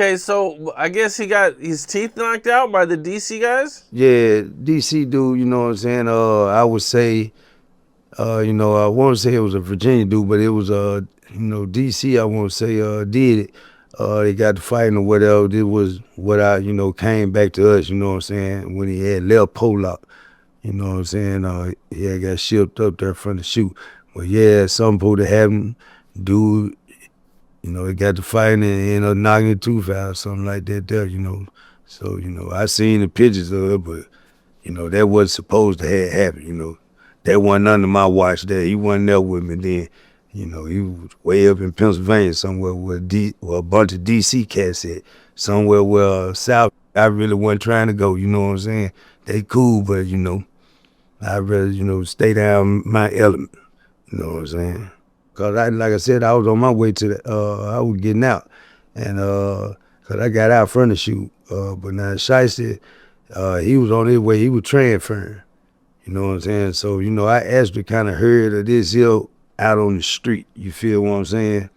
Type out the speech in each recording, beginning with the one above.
Okay, so I guess he got his teeth knocked out by the DC guys? Yeah, DC dude, you know what I'm saying? I would say, I won't say it was a Virginia dude, but it was DC. I won't say did it. They got to fighting or whatever. This was what came back to us. You know what I'm saying? When he had left Pollock, you know what I'm saying? He had got shipped up there from the shoot. But yeah, some people that haven't, dude, they got to fighting and ended up knocking the tooth out, something like that. There. So I seen the pictures of it, but that wasn't supposed to have happened. That wasn't under my watch. There, he wasn't there with me then. He was way up in Pennsylvania somewhere where a bunch of DC cats at. Somewhere where South I really wasn't trying to go. You know what I'm saying? They cool, but I'd rather stay down my element. You know what I'm saying? Cause like I said, I was on my way to I was getting out, and cause I got out from the shoot. But now Shiesty, he was on his way. He was transferring. You know what I'm saying? So I actually kind of heard of this here out on the street. You feel what I'm saying?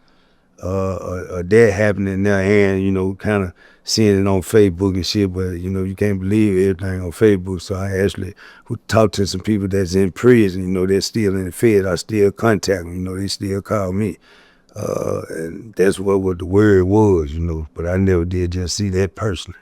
That happening there, and kind of seeing it on Facebook and shit. But you can't believe everything on Facebook. So I actually would talk to some people that's in prison. They're still in the Fed. I still contact them. They still call me. And that's what the word was. But I never did just see that personally.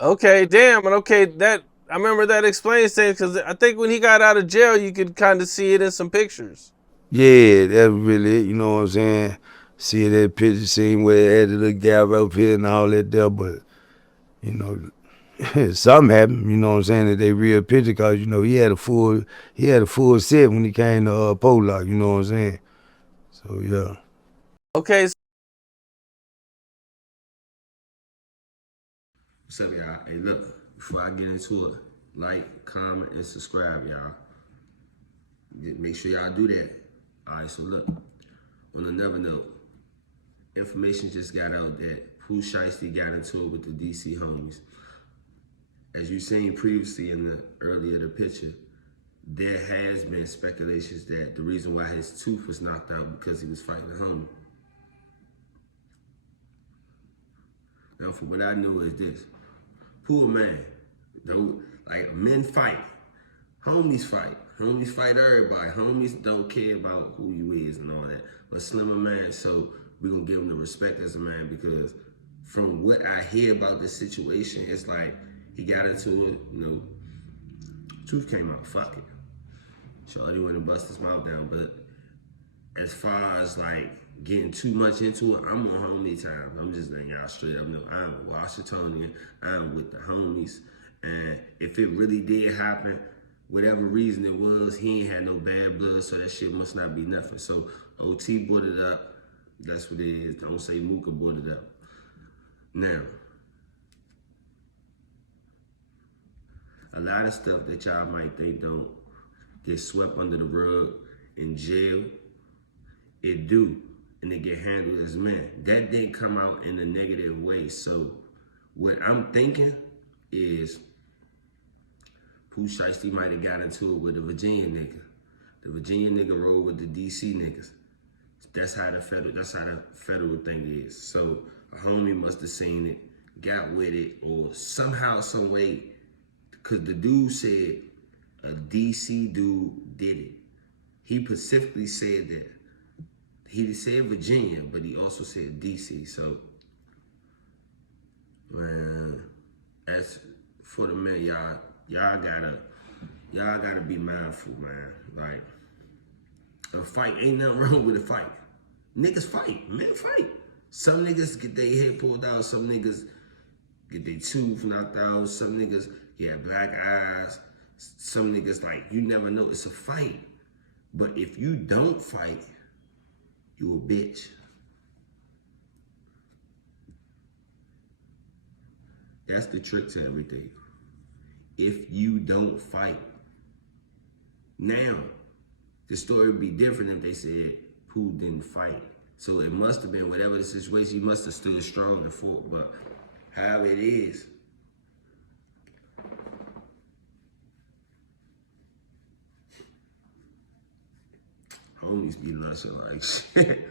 Okay, damn, and okay, that I remember that explains things because I think when he got out of jail, you could kind of see it in some pictures. Yeah, that's really it. You know what I'm saying? See that picture scene where it had the little gap up here and all that there, but you know, something happened. You know what I'm saying? That they real picture, cause he had a full set when he came to Pollock. You know what I'm saying? So yeah. Okay, What's up, y'all? Hey, look, before I get into it, like, comment, and subscribe, y'all. Make sure y'all do that. All right, so look, on another note, information just got out that Pooh Shiesty got into it with the DC homies. As you seen previously in the earlier the picture, there has been speculations that the reason why his tooth was knocked out because he was fighting a homie. Now, from what I knew is this: Pooh, man, though, like men fight, homies fight. Homies fight everybody. Homies don't care about who you is and all that. But Slim a man, so we gonna give him the respect as a man because from what I hear about this situation, it's like he got into it, truth came out, fuck it. Shorty went and bust his mouth down. But as far as like getting too much into it, I'm on homie time. I'm just letting y'all straight up know I'm a Washingtonian. I'm with the homies. And if it really did happen, whatever reason it was, he ain't had no bad blood, so that shit must not be nothing. So OT brought it up. That's what it is. Don't say Mooka brought it up. Now, a lot of stuff that y'all might think don't get swept under the rug in jail, it do, and it get handled as men. That didn't come out in a negative way. So what I'm thinking is Pooh Shiesty might have got into it with a Virginia nigga. The Virginia nigga rolled with the DC niggas. That's how the federal thing is. So a homie must have seen it, got with it, or somehow, some way, because the dude said a DC dude did it. He specifically said that. He said Virginia, but he also said DC. So, man, as for the men, y'all gotta be mindful, man. Like, a fight ain't nothing wrong with a fight. Niggas fight, men fight. Some niggas get their head pulled out, some niggas get their tooth knocked out, some niggas get black eyes, some niggas like, you never know, it's a fight. But if you don't fight, you a bitch. That's the trick to everything. If you don't fight. Now, the story would be different if they said Pooh didn't fight. So it must have been whatever the situation, he must have stood strong and fought. But how it is, homies be lunching like shit.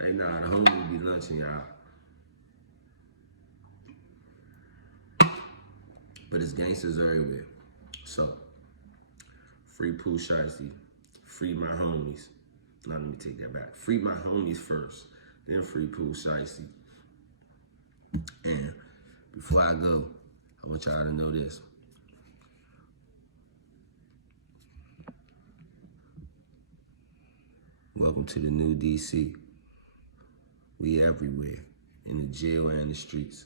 Hey, nah, the homies be lunching, y'all. but it's gangsters everywhere. So, free Pooh Shiesty, free my homies. Now let me take that back. Free my homies first, then free Pooh Shiesty. And before I go, I want y'all to know this. Welcome to the new DC. We everywhere, in the jail and the streets.